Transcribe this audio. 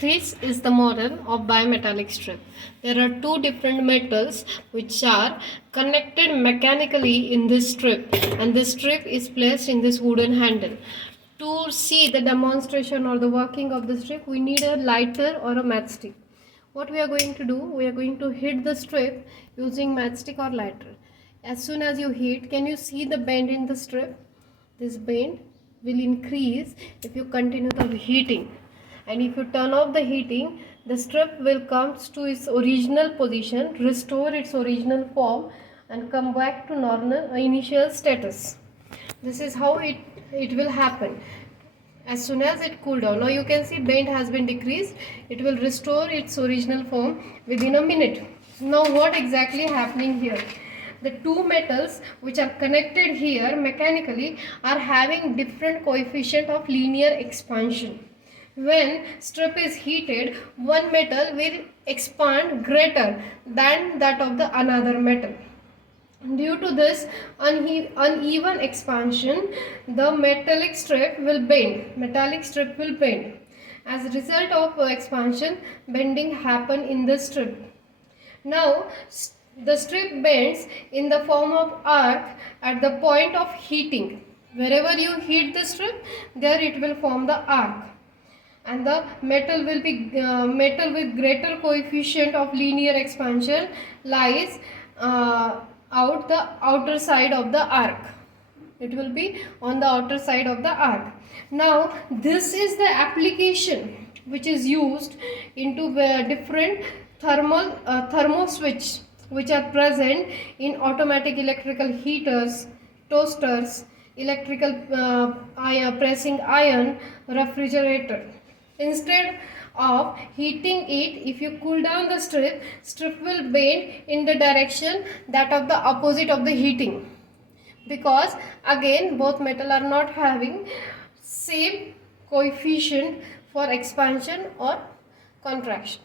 This is the model of bimetallic strip. There are two different metals which are connected mechanically in this strip, and this strip is placed in this wooden handle. To see the demonstration or the working of the strip, we need a lighter or a matchstick. What we are going to do, we are going to hit the strip using matchstick or lighter. As soon as you hit, can you see the bend in the strip? This bend will increase if you continue the heating, and if you turn off the heating, the strip will come to its original position, restore its original form, and come back to normal initial status. This is how it will happen. As soon as it cool down, now you can see bend has been decreased. It will restore its original form within a minute. Now what exactly happening here? The two metals which are connected here mechanically are having different coefficient of linear expansion. When strip is heated, one metal will expand greater than that of the another metal. Due to this uneven expansion, the metallic strip will bend. Metallic strip will bend. As a result of expansion, bending happen in the strip. Now, the strip bends in the form of arc at the point of heating. Wherever you heat the strip, there it will form the arc. And the metal will be metal with greater coefficient of linear expansion lies out the outer side of the arc. It will be on the outer side of the arc. Now this is the application which is used into different thermo switch which are present in automatic electrical heaters, toasters, electrical pressing iron, refrigerator. Instead of heating it, if you cool down the strip will bend in the direction that of the opposite of the heating, because again both metal are not having same coefficient for expansion or contraction.